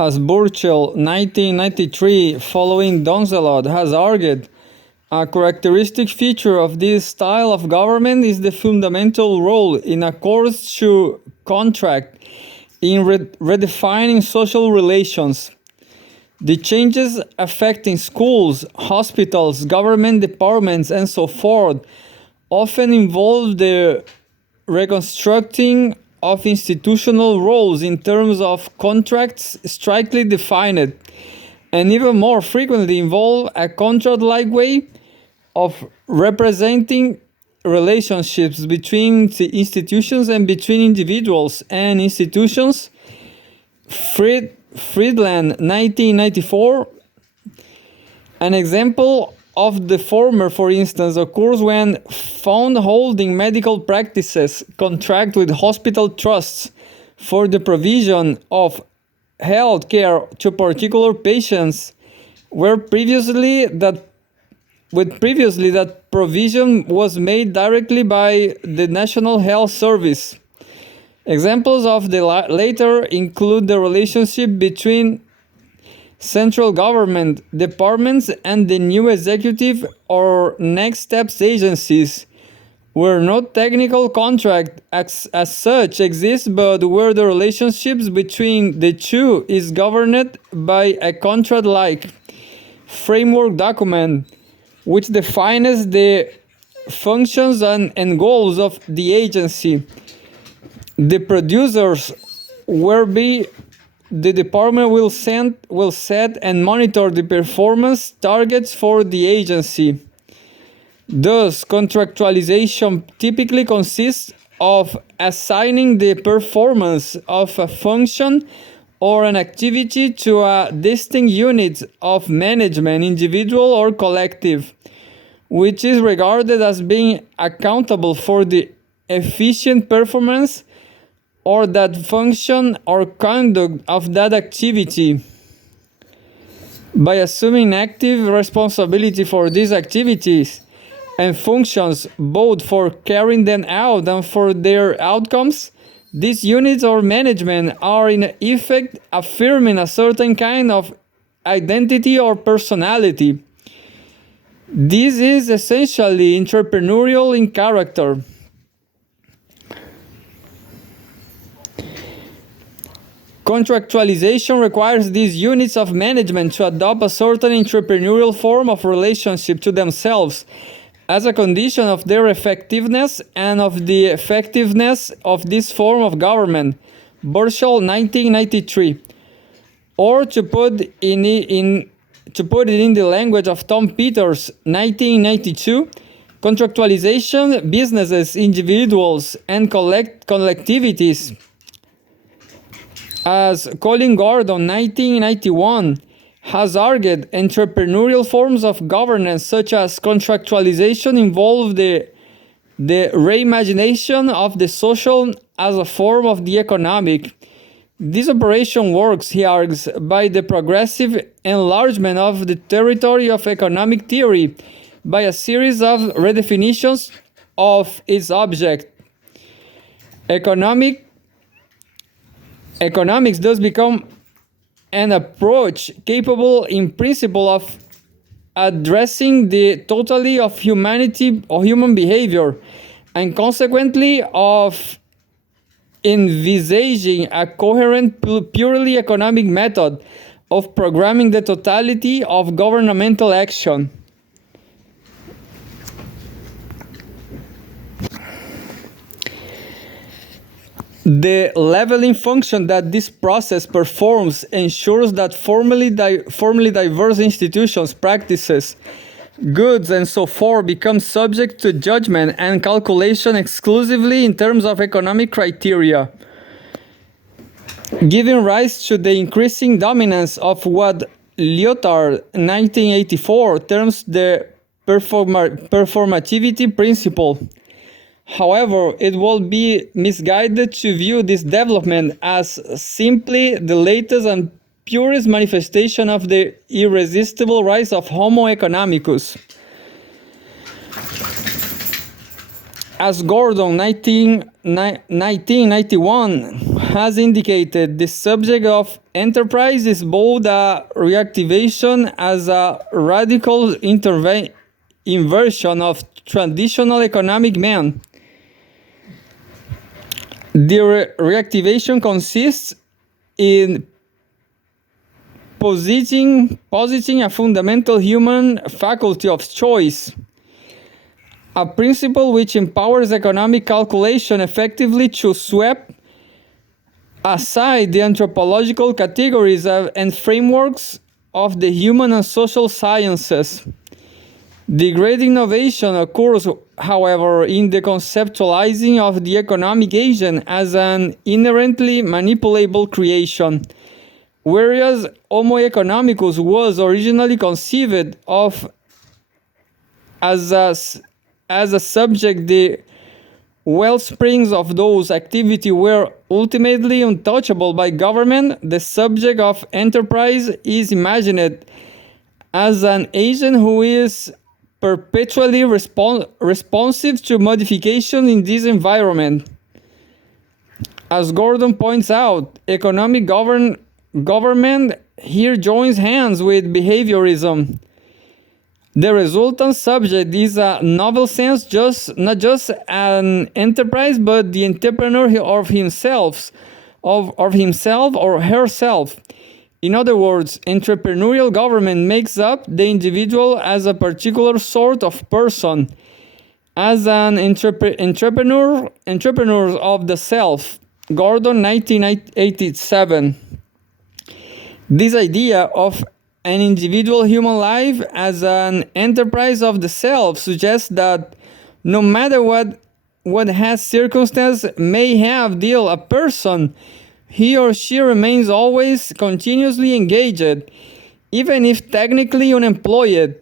As Burchell, 1993, following Donzelot, has argued, a characteristic feature of this style of government is the fundamental role in accords to contract in redefining social relations. The changes affecting schools, hospitals, government departments, and so forth often involve the reconstructing of institutional roles in terms of contracts strictly defined, and even more frequently involve a contract-like way of representing relationships between the institutions and between individuals and institutions. Friedland, 1994. An example of the former, for instance, occurs when found holding medical practices contract with hospital trusts for the provision of health care to particular patients, where previously that provision was made directly by the National Health Service. Examples of the latter include the relationship between central government departments and the new executive or next steps agencies, where no technical contract as such exists, but where the relationships between the two is governed by a contract-like framework document, which defines the functions and goals of the agency. The producers whereby the department will set and monitor the performance targets for the agency. Thus, contractualization typically consists of assigning the performance of a function or an activity to a distinct unit of management, individual or collective, which is regarded as being accountable for the efficient performance or that function or conduct of that activity. By assuming active responsibility for these activities and functions, both for carrying them out and for their outcomes, these units or management are in effect affirming a certain kind of identity or personality. This is essentially entrepreneurial in character. Contractualization requires these units of management to adopt a certain entrepreneurial form of relationship to themselves as a condition of their effectiveness and of the effectiveness of this form of government. Burchell, 1993. Or to put it in the language of Tom Peters, 1992, contractualization, businesses, individuals, and collectivities. As Colin Gordon, 1991, has argued, entrepreneurial forms of governance such as contractualization involve the reimagination of the social as a form of the economic. This operation works, he argues, by the progressive enlargement of the territory of economic theory by a series of redefinitions of its object. Economics does become an approach capable in principle of addressing the totality of humanity or human behavior, and consequently of envisaging a coherent, purely economic method of programming the totality of governmental action. The leveling function that this process performs ensures that formally diverse institutions, practices, goods, and so forth become subject to judgment and calculation exclusively in terms of economic criteria, giving rise to the increasing dominance of what Lyotard, 1984, terms the performativity principle. However, it would be misguided to view this development as simply the latest and purest manifestation of the irresistible rise of Homo economicus. As Gordon, 1991, has indicated, the subject of enterprise is both a reactivation as a radical inversion of traditional economic man. The reactivation consists in positing a fundamental human faculty of choice, a principle which empowers economic calculation effectively to sweep aside the anthropological categories and frameworks of the human and social sciences. The great innovation occurs, however, in the conceptualizing of the economic agent as an inherently manipulable creation, whereas Homo economicus was originally conceived of as a subject. The wellsprings of those activities were ultimately untouchable by government. The subject of enterprise is imagined as an agent who is perpetually responsive to modification in this environment. As Gordon points out, economic government here joins hands with behaviorism. The resultant subject is a novel sense, not just an enterprise, but the entrepreneur of himself or herself. In other words, entrepreneurial government makes up the individual as a particular sort of person, as an entrepreneur of the self. Gordon, 1987. This idea of an individual human life as an enterprise of the self suggests that no matter what has circumstance may have dealt a person, he or she remains always continuously engaged, even if technically unemployed,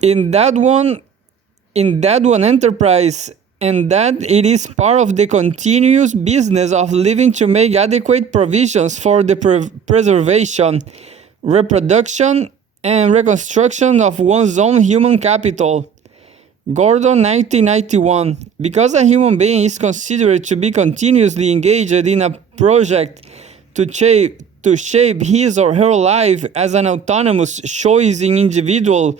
in that one enterprise, and that it is part of the continuous business of living to make adequate provisions for the preservation, reproduction, and reconstruction of one's own human capital. Gordon, 1991. Because a human being is considered to be continuously engaged in a project to shape his or her life as an autonomous, choosing individual,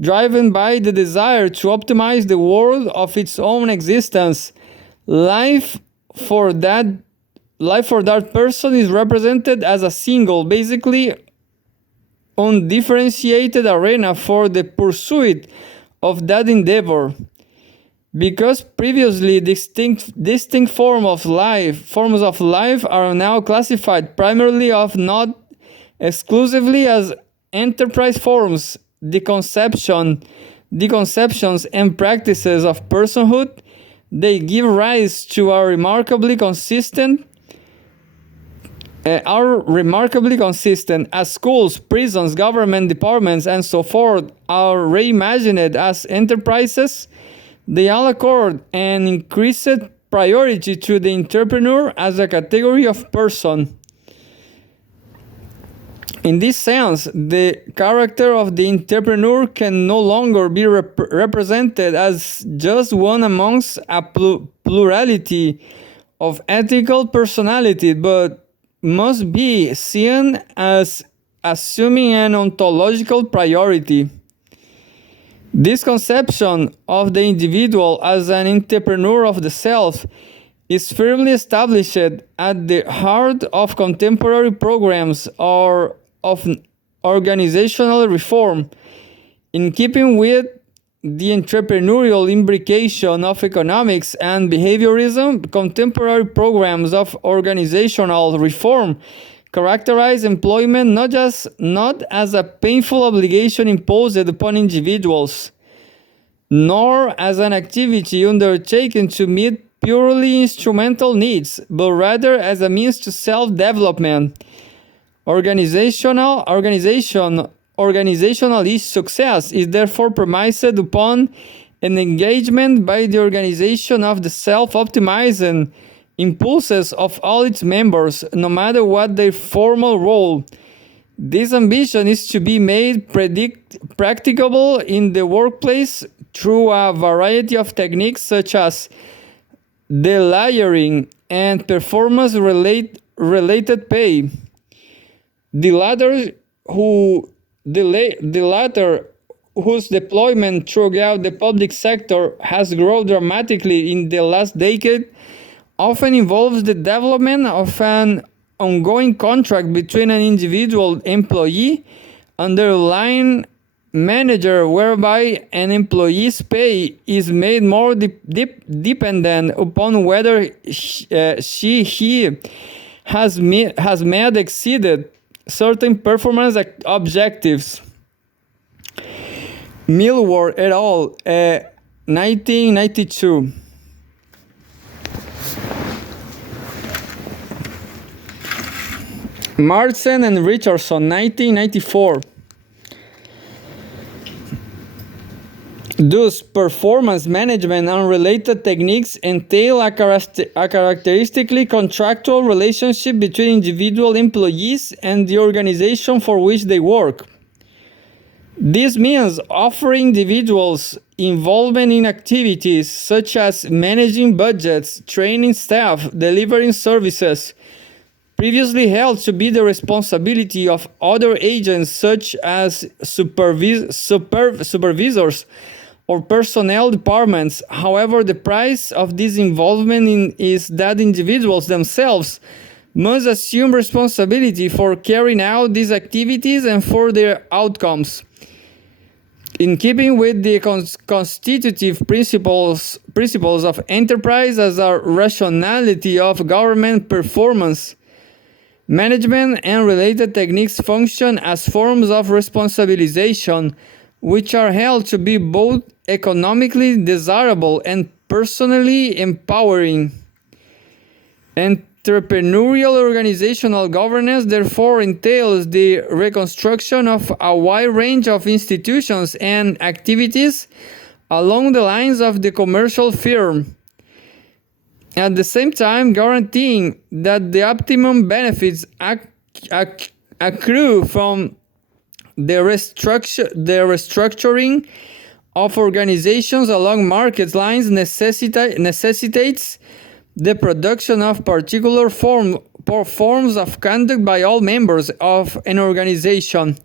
driven by the desire to optimize the world of its own existence, life for that person is represented as a single, basically undifferentiated arena for the pursuit of that endeavor. Because previously distinct forms of life are now classified primarily of not exclusively as enterprise forms, the conceptions and practices of personhood, they give rise to are remarkably consistent as schools, prisons, government departments, and so forth are reimagined as enterprises. They all accord an increased priority to the entrepreneur as a category of person. In this sense, the character of the entrepreneur can no longer be represented as just one amongst a plurality of ethical personality, but must be seen as assuming an ontological priority. This conception of the individual as an entrepreneur of the self is firmly established at the heart of contemporary programs or of organizational reform. In keeping with the entrepreneurial imbrication of economics and behaviorism, contemporary programs of organizational reform characterize employment not as a painful obligation imposed upon individuals, nor as an activity undertaken to meet purely instrumental needs, but rather as a means to self-development. Organizationalist success is therefore premised upon an engagement by the organization of the self-optimizing impulses of all its members, no matter what their formal role. This ambition is to be made practicable in the workplace through a variety of techniques such as the layering and performance related pay. The latter the latter whose deployment throughout the public sector has grown dramatically in the last decade often involves the development of an ongoing contract between an individual employee and their line manager, whereby an employee's pay is made more dependent upon whether he has met exceeded certain performance objectives. Millward et al. 1992. Marsden and Richardson, 1994. Thus, performance management and related techniques entail a characteristically contractual relationship between individual employees and the organization for which they work. This means offering individuals involvement in activities such as managing budgets, training staff, delivering services, previously held to be the responsibility of other agents such as supervisors or personnel departments. However, the price of this involvement is that individuals themselves must assume responsibility for carrying out these activities and for their outcomes. In keeping with the constitutive principles of enterprise as a rationality of government performance, management and related techniques function as forms of responsibilization, which are held to be both economically desirable and personally empowering. Entrepreneurial organizational governance therefore entails the reconstruction of a wide range of institutions and activities along the lines of the commercial firm, at the same time guaranteeing that the optimum benefits accrue from the restructuring of organizations along market lines necessitates the production of particular forms of conduct by all members of an organization.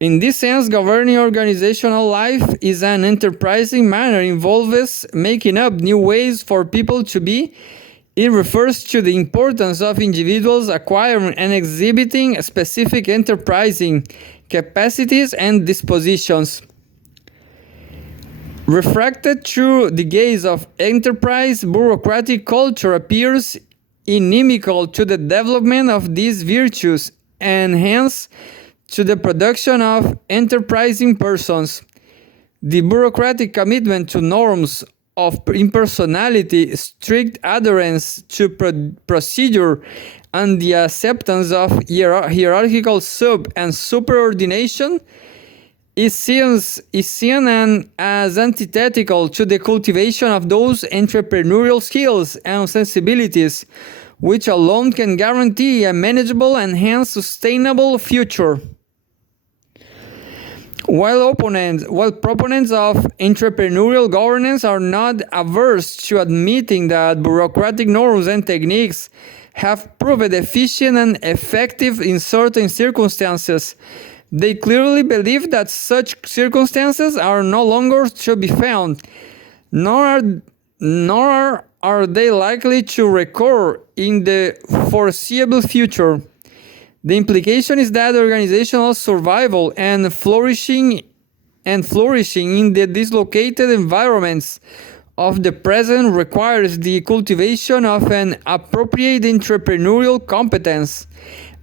In this sense, governing organizational life is an enterprising manner, involves making up new ways for people to be. It refers to the importance of individuals acquiring and exhibiting specific enterprising capacities and dispositions. Refracted through the gaze of enterprise, bureaucratic culture appears inimical to the development of these virtues and hence to the production of enterprising persons. The bureaucratic commitment to norms of impersonality, strict adherence to procedure, and the acceptance of hierarchical sub and superordination is seen as antithetical to the cultivation of those entrepreneurial skills and sensibilities which alone can guarantee a manageable and hence sustainable future. While proponents of entrepreneurial governance are not averse to admitting that bureaucratic norms and techniques have proved efficient and effective in certain circumstances, they clearly believe that such circumstances are no longer to be found, nor are they likely to recur in the foreseeable future. The implication is that organizational survival and flourishing in the dislocated environments of the present requires the cultivation of an appropriate entrepreneurial competence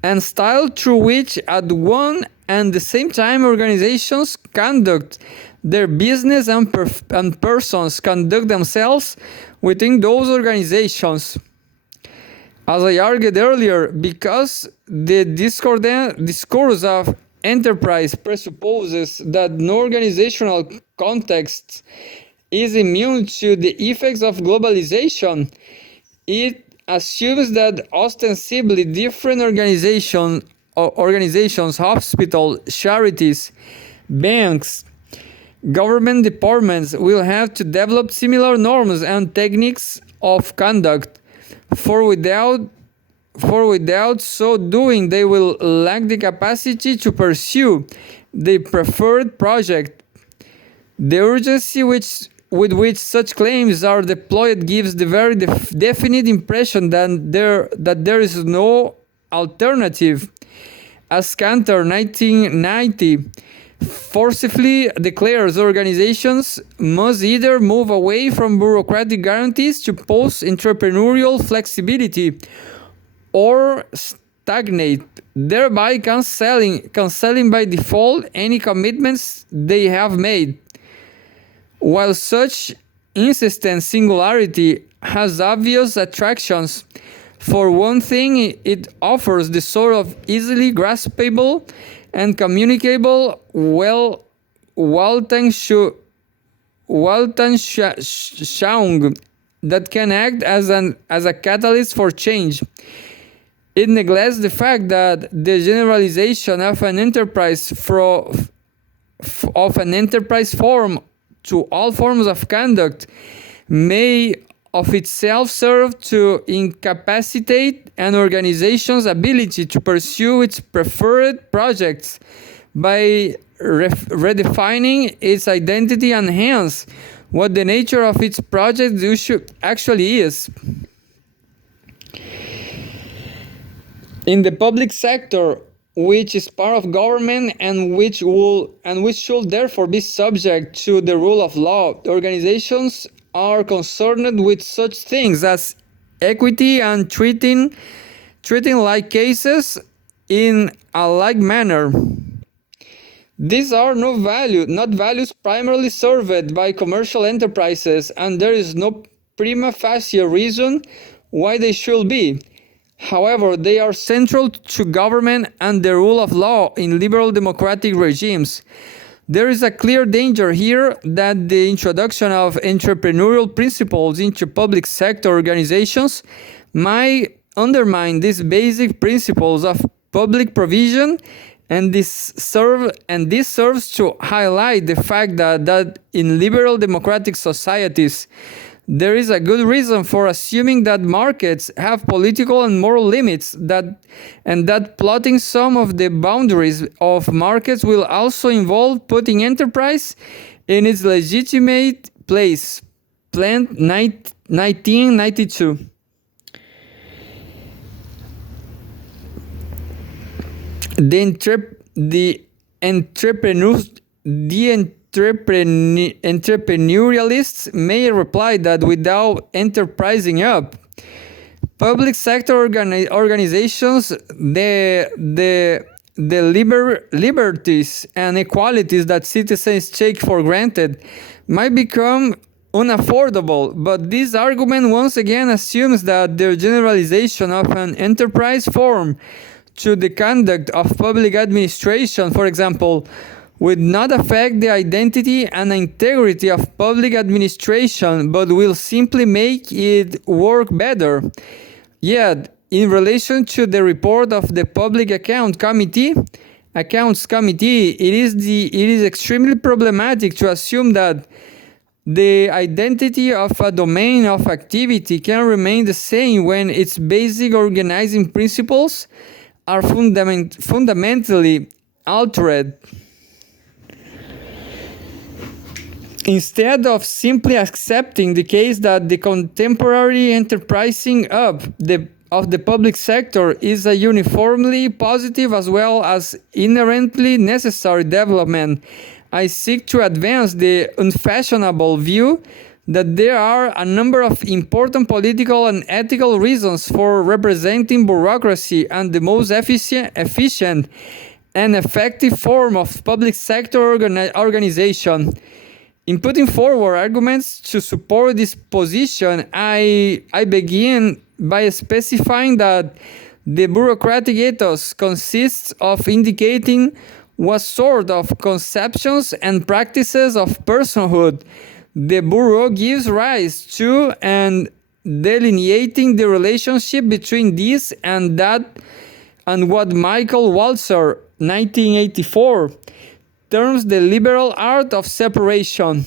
and style through which at one and the same time organizations conduct their business and persons conduct themselves within those organizations. As I argued earlier, because the discourse of enterprise presupposes that no organizational context is immune to the effects of globalization, it assumes that ostensibly different organizations, hospitals, charities, banks, Government departments will have to develop similar norms and techniques of conduct, for without so doing, they will lack the capacity to pursue the preferred project. The urgency with which such claims are deployed gives the very definite impression that there is no alternative. As Cantor 1990 forcibly declares, organizations must either move away from bureaucratic guarantees to post-entrepreneurial flexibility or stagnate, thereby cancelling by default any commitments they have made. While such insistent singularity has obvious attractions, for one thing, it offers the sort of easily graspable and communicable Weltanschauung that can act as a catalyst for change. It neglects the fact that the generalization of an enterprise form to all forms of conduct may of itself serve to incapacitate an organization's ability to pursue its preferred projects by redefining its identity and hence what the nature of its project actually is. In the public sector, which is part of government and which should therefore be subject to the rule of law, organizations are concerned with such things as equity and treating like cases in a like manner. These are not values primarily served by commercial enterprises, and there is no prima facie reason why they should be. However, they are central to government and the rule of law in liberal democratic regimes. There is a clear danger here that the introduction of entrepreneurial principles into public sector organizations might undermine these basic principles of public provision, and this serves to highlight the fact that in liberal democratic societies, there is a good reason for assuming that markets have political and moral limits, and that plotting some of the boundaries of markets will also involve putting enterprise in its legitimate place. Plant 1992. Entrepreneurialists may reply that without enterprising up, public sector organizations, the liberties and equalities that citizens take for granted might become unaffordable. But this argument once again assumes that the generalization of an enterprise form to the conduct of public administration, for example, would not affect the identity and integrity of public administration, but will simply make it work better. Yet, in relation to the report of the Public Accounts Committee, it is extremely problematic to assume that the identity of a domain of activity can remain the same when its basic organizing principles are fundamentally altered. Instead of simply accepting the case that the contemporary enterprising of the public sector is a uniformly positive as well as inherently necessary development, I seek to advance the unfashionable view that there are a number of important political and ethical reasons for representing bureaucracy, and the most efficient and effective form of public sector organization. In putting forward arguments to support this position, I begin by specifying that the bureaucratic ethos consists of indicating what sort of conceptions and practices of personhood the bureau gives rise to, and delineating the relationship between this and what Michael Walzer, 1984, terms the liberal art of separation.